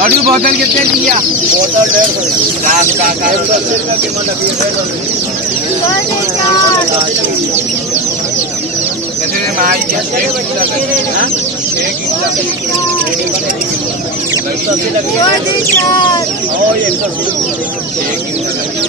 Audio बोतल कितने दिया? बोतल 150 का 180 रुपये कीमत लगी है। कैसे भाई क्या एक किलो लगी है? और ये 180 एक किलो लगी है।